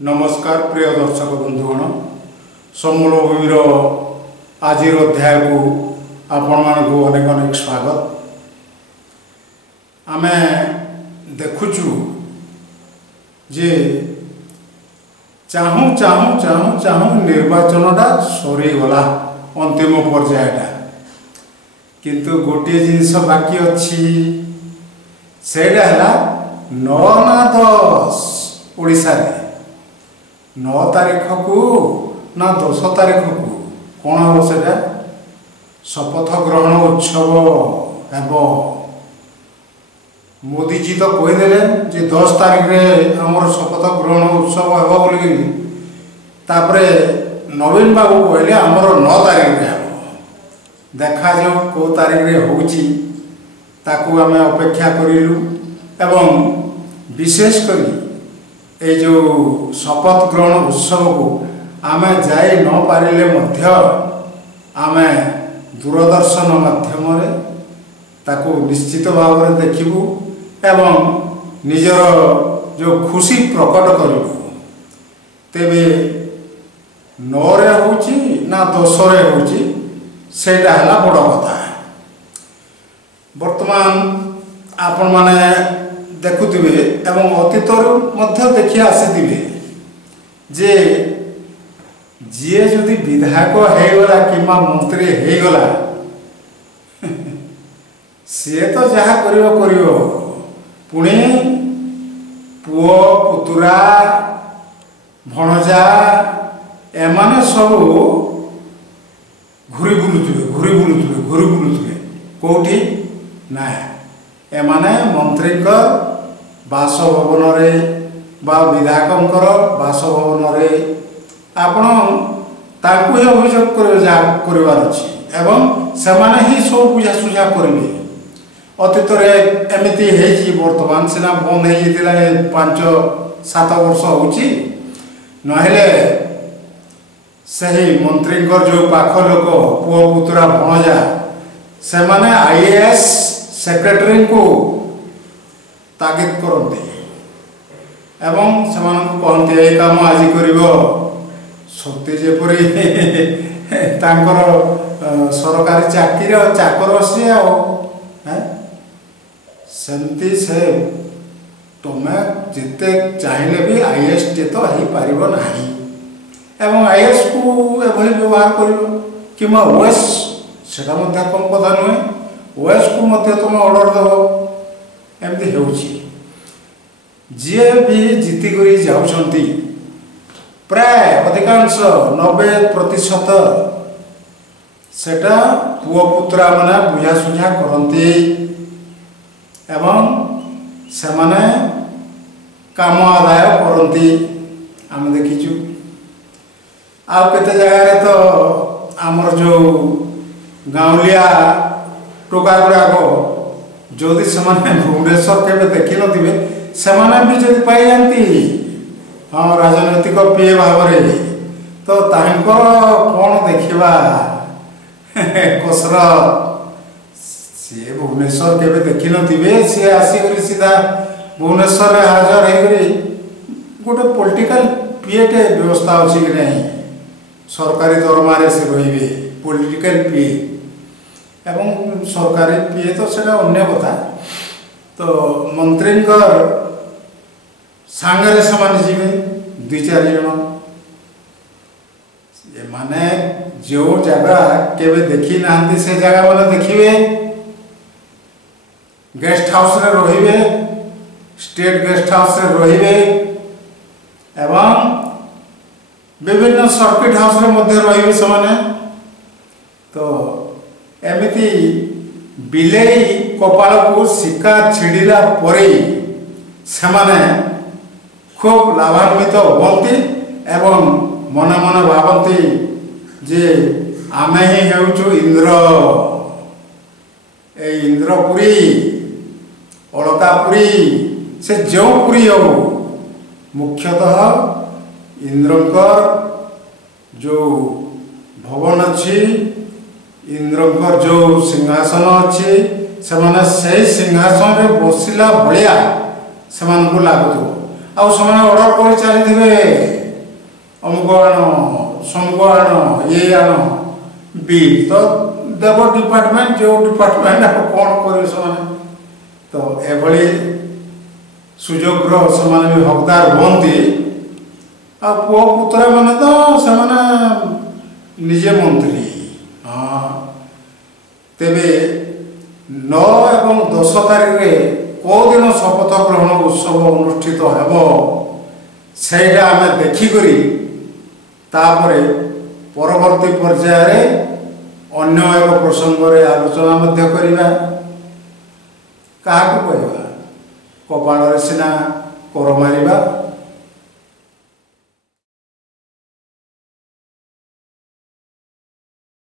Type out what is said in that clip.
नमस्कार प्रिय दर्शक बंधुगण समूल भूमिर आज अध्याय को आपण मानक अनेक अनेक स्वागत। आमे देखुचु जे चाहू चाहू चाहू चाहू निर्वाचनटा सरीगला अंतिम पर्यायटा किंतु गोटे जिनस बाकी अच्छी सेटा है 9 ना 10 ओडिशा रे 9 तारीख को ना 10 तारीख को कौन हम से शपथ ग्रहण उत्सव हेब। मोदी जी तो कहीदेले जे 10 तारीख रे हमर शपथ ग्रहण उत्सव हेब बोली तापरे नवीन बाबू कहले हमर 9 तारीख रे हेब। देखा जाऊ को तारीख रे होउची ताकू आमे अपेक्षा करिलु एवं विशेष करी ए जो शपथ ग्रहण उत्सव को आमे जाई न पारिले मध्य आमे दूरदर्शन माध्यम रे ताकू निश्चित भाव रे देखिबू एवं निजर जो खुशी प्रकट करिबू। तेबे 9 रे होउची ना 10 रे होउची सेटा हला बड़ कथा। वर्तमान आपण माने देखुथिबे एवं अतीतरु मध्य देखि आसीथिबे जे जे जदि विधायक हेगला किमा मंत्री हेगला से तो जहा करिवो पुणे पुओ पुतुरा भणजा एमाने सब घुरी बुलुथुबे कोठी ना एमाने मंत्री बासभवन रे बा विधायकंकर बासभवन रे आपण ताकू ही अभियोग करबार अछि एवं सेमाने ही सब पूजा सुजा करिवे। अतीत रे एमिति हेची वर्तमान सिना बंद हे जितिला 5-7 वर्ष होची नहेले सही मंत्री जो पाख लोक पुओ पुतुरा भणजा सेमाने आईएएस सेक्रेटरी को तागिद करते एवं सेमानकु कहते ए काम आज करिवो सत्य जेपरी तांकर सरकारी चाकरी चाकर से सेमती से तुमे जिते चाहिए भी आईएएस टे तो हो पारिबो नाही एवं आईएएस को एभली व्यवहार करिवो किमा ओएस सेटा मध्य कम कथा नुहे ओएस को मध्य तुम ऑर्डर देव एमती होउची। जे भी जीति करी जाउछंती प्राय अधिकांश 90% सेटा पुओ पुत्रा माने बुझा सुझा करंती एवं सेमाने काम आदाय करंती हम देखिचु। आ केते जगह रे तो हमर जो गाँवलिया टोका गुड़ाक जदि से भुवनेश्वर के देखी नथिबे सेमाने भी जदि पाई जानती हाँ राजनैतिक पीए भाव तो तांकर कौन देखिबा कसर सी भुवनेश्वर के देखी नथिबे सी आसिक सीधा भुवनेश्वर हाजर है गोटे पॉलिटिकल पीए टे व्यवस्था अच्छी कि नहीं सरकारी दरमारे से रहिबे पॉलिटिकल पीए एवं सरकारी पीए तो सेटा अन्य कथा। तो मंत्री सांगरे समान जीवे 2-4 जन ये माने जो जगह केवे देखी नांदी से जगह वाला देखिए गेस्ट हाउस रे रहिबे स्टेट गेस्ट हाउस रे रहिबे एवं विभिन्न सर्किट हाउस रे मध्य रहिबे समाने। तो एमिति बिलेई कपाल को सिक्का छिड़िला परे सेमाने खूब लाभान्वित होती एवं मन मन भावती जे आमे ही हेउछु इंद्र ए इंद्रपुरी अलकापुरी से जो पुरी हो मुख्यतः इंद्रकर जो भवन अच्छी इंद्रकर जो सिंहासन अच्छी से सिंहासन रे बसिला भलिया से लगुथ ଆଉ ସେମାନେ ଅର୍ଡ଼ର କରି ଚାଲିଥିବେ ଅମୁକ ଆଣ ସମୁକ ଆଣ ଇଏ ଆଣ ବି ତ ଦେବ ଡିପାର୍ଟମେଣ୍ଟ ଯେଉଁ ଡିପାର୍ଟମେଣ୍ଟ ଆଉ କ'ଣ କରିବେ ସେମାନେ ତ ଏଭଳି ସୁଯୋଗର ସେମାନେ ବି ହକଦାର ହୁଅନ୍ତି ଆଉ ପୁଅ ପୁତୁରା ମାନେ ତ ସେମାନେ ନିଜେ ମନ୍ତ୍ରୀ ହଁ ତେବେ 9 ଏବଂ 10 ତାରିଖରେ କେଉଁଦିନ ଶପଥ ଗ୍ରହଣ ଉତ୍ସବ ଅନୁଷ୍ଠିତ ହେବ ସେଇଟା ଆମେ ଦେଖିକରି ତାପରେ ପରବର୍ତ୍ତୀ ପର୍ଯ୍ୟାୟରେ ଅନ୍ୟ ଏକ ପ୍ରସଙ୍ଗରେ ଆଲୋଚନା ମଧ୍ୟ କରିବା କାହାକୁ କହିବା କପାଳରେ ସିନା କର ମାରିବା